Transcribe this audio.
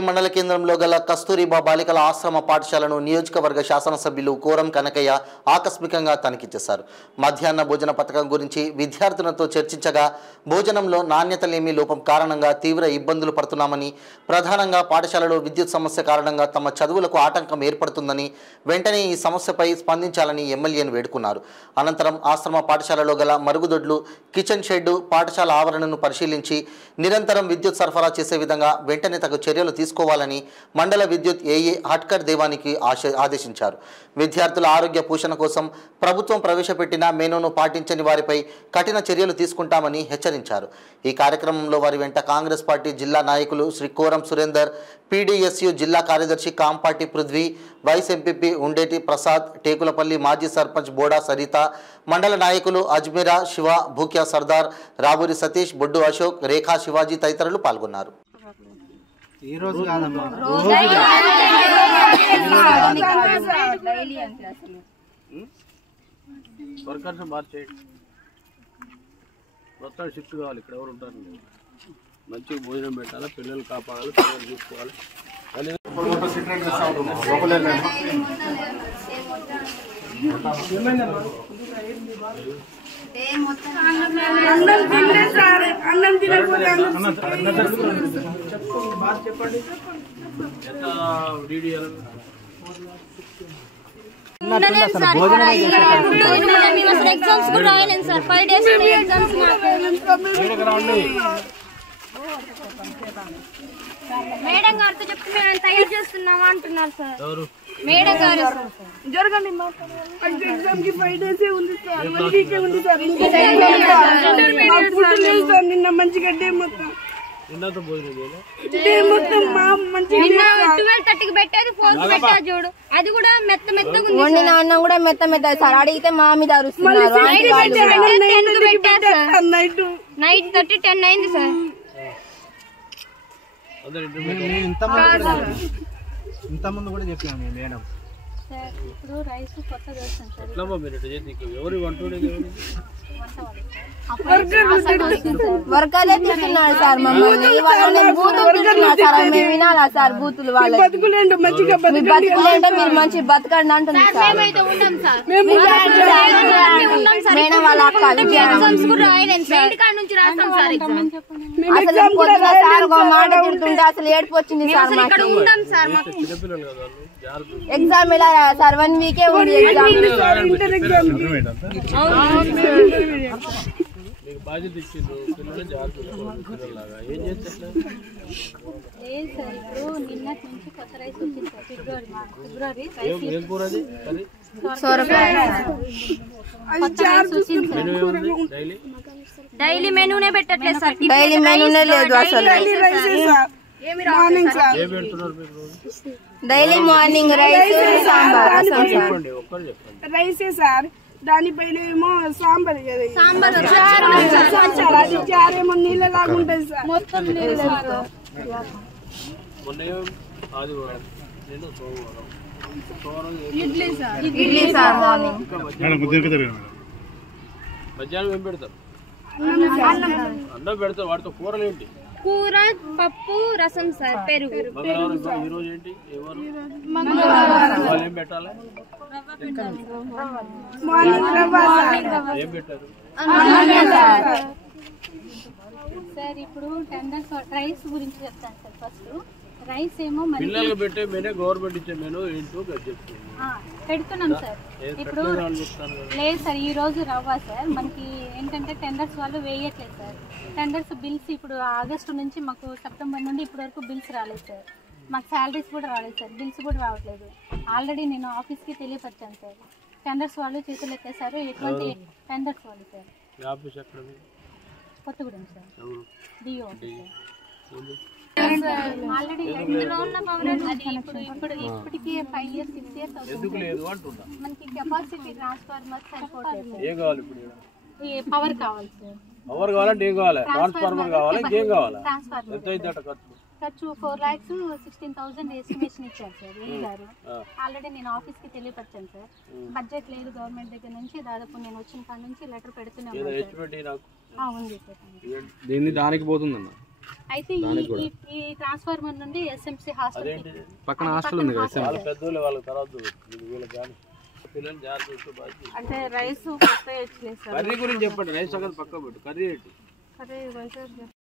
తాడేపల్లి మండల కేంద్రంలో గల కస్తూరిబా బాలికల ఆశ్రమ పాఠశాలను నియోజకవర్గ శాసనసభ్యులు కోరం కనకయ్య ఆకస్మికంగా తనిఖీ చేశారు. మధ్యాహ్న భోజన పథకం గురించి విద్యార్థులతో చర్చించగా భోజనంలో నాణ్యతలేమి లోపం కారణంగా తీవ్ర ఇబ్బందులు పడుతున్నామని, ప్రధానంగా పాఠశాలలో విద్యుత్ సమస్య కారణంగా తమ చదువులకు ఆటంకం ఏర్పడుతుందని, వెంటనే ఈ సమస్యపై స్పందించాలని ఎమ్మెల్యేను వేడుకున్నారు. అనంతరం ఆశ్రమ పాఠశాలలో గల మరుగుదొడ్లు, కిచెన్ షెడ్, పాఠశాల ఆవరణను పరిశీలించి నిరంతరం విద్యుత్ సరఫరా చేసే విధంగా వెంటనే తగు చర్యలు తీసుకోవాలని మండల విద్యుత్ ఏఈ హట్కర్ దేవానికి ఆదేశించారు. విద్యార్థుల ఆరోగ్య పోషణ కోసం ప్రభుత్వం ప్రవేశపెట్టిన మెనూను పాటించని వారిపై కఠిన చర్యలు తీసుకుంటామని హెచ్చరించారు. ఈ కార్యక్రమంలో వారి వెంట కాంగ్రెస్ పార్టీ జిల్లా నాయకులు శ్రీ కోరం సురేందర్, పీడీఎస్యు జిల్లా కార్యదర్శి కాంపాటి పృథ్వీ, వైస్ ఎంపీపీ ఉండేటి ప్రసాద్, టేకులపల్లి మాజీ సర్పంచ్ బోడా సరిత, మండల నాయకులు అజ్మీరా శివ, భూక్యా సర్దార్, రాబూరి సతీష్, బొడ్డు అశోక్, రేఖా శివాజీ తదితరులు పాల్గొన్నారు. వర్కర్స్ మార్చేయండి, మొత్తం షిఫ్ట్ కావాలి. ఇక్కడ ఎవరు ఉంటారు? మంచిగా భోజనం పెట్టాలి, పిల్లలు కాపాడాలి, పిల్లలు చూసుకోవాలి. మేడం గారితో చెప్తే మేము తయారు చేస్తున్నామా అంటున్నారు సార్. మేడం గారు జరగండి, ఎగ్జామ్ కి 5 days ఉంది సార్, 1 week ఉంది సార్. నిన్న మంచిగా డే మొత్తం 12:30కి పెట్టేది 4కి పెట్టారు చూడు, అది కూడా మెత్త మెత్తగా ఉంది. వండిన అన్నం కూడా మెత్త మెత్త సార్. అడిగితే మా మీద అరుస్తున్నారు. నైట్ 10 అయింది సార్. ఇంత ముందు కూడా చెప్పాము మేడం. ఇప్పుడు రైస్ కొత్తగా వేస్తాం సార్. వర్గాలే తీస్తున్నారు సార్ మమ్మల్ని. మేము వినాలా సార్ బూతులు? వాళ్ళు బతుకులేంటో మీరు మంచి బతకండి అంటున్నారు సార్. మేడం వాళ్ళ అక్క అసలు పొద్దున సార్ ఒక మాట తిడుతుంటే అసలు ఏడుపు వచ్చింది సార్. ఎగ్జామ్ ఇలా సార్ 1 week ఉంది ఎగ్జామ్. బాధ్యత ఇచ్చిండ్రు, పిల్లలు జాగ్రత్తలాగా ఏం చేస్తారు? లేదు సార్, ఇప్పుడు నిన్నటి నుంచి కొత్త రైస్ వచ్చింది సార్. ఫిబ్రవరి ఏం కూర అది? డైలీ మెనూనే పెట్టట్లేదు సార్. డైలీ మెనూనే లేదు అసలు. డైలీ మార్నింగ్ రైస్, సాంబార్, రైసే సార్. దానిపైన ఏమో సాంబార్ కదా, అది చారేమో నీళ్ళ లాగా ఉంటుంది సార్. మొత్తం ఇడ్లీ సార్ మార్నింగ్. మధ్యాహ్నం ఏం పెడతారు? అన్నం పెడతారు. వాటితో కూరలు ఏంటి? కూర, పప్పు, రసం సార్, పెరుగు. ఈ రోజు ఏంటి? ఏం పెట్టాలి? ఏం పెట్టారు సార్? ఇప్పుడు టెండర్స్ రైస్ గురించి చెప్తాను సార్. ఫస్ట్ రైస్ ఏమో పిల్లలకు పెట్టే మెనూ గవర్నమెంట్ ఇచ్చే మెనూ ఏంటో పెడుతున్నాం సార్. ఇప్పుడు లేదు సార్, ఈ రోజు రవ్వ సార్. మనకి ఏంటంటే టెండర్స్ వాళ్ళు వేయట్లేదు సార్. టెండర్స్ బిల్స్ ఇప్పుడు ఆగస్టు నుంచి మాకు సెప్టెంబర్ నుండి ఇప్పటి వరకు బిల్స్ రాలేదు సార్. మాకు శాలరీస్ కూడా రాలేదు సార్, బిల్స్ కూడా రావట్లేదు. ఆల్రెడీ నేను ఆఫీస్కి తెలియపరిచాను సార్. టెండర్స్ వాళ్ళు చేతులు ఎత్తేసారు. ఎటువంటి టెండర్స్ వాళ్ళు sir? Kothagudem sir, DO already ఇందులో ఉన్న పవర్ అది ఇప్పటికి 5 years 6 years అవుతుంది. మనకి కెపాసిటీ ట్రాన్స్ఫార్మర్ పవర్ కావాలి సార్. పవర్ కావాలంటే ఏం కావాలి? ట్రాన్స్ఫార్మర్ కావాలి, ఇంకేం కావాలి? ఖర్చు 4,16,000 ఎస్టిమేషన్ ఇచ్చారు సార్ ఈ గారు. ఆల్రెడీ నేను ఆఫీస్కి తెలియపరిచాను సార్. బడ్జెట్ లేదు గవర్నమెంట్ దగ్గర నుంచి. దాదాపు నేను వచ్చిన కాడ నుంచి లెటర్ పెడుతూనే ఉంది సార్. దానికి పోతుందన్న అయితే ఈ ట్రాన్స్ఫార్మర్ నుండి ఎస్ఎంసీ హాస్టల్ పక్కన హాస్టల్ ఉంది కదా వాళ్ళ పెద్దోళ్ళు వాళ్ళ తర్వాత వీళ్ళకి కానీ పిల్లల్ని జాగ్రత్త చూస్తూ బాగా అంటే రైస్ కొత్త కర్రీ గురించి చెప్పండి. రైస్ సగం పక్క పెట్టు, కర్రీ ఏంటి?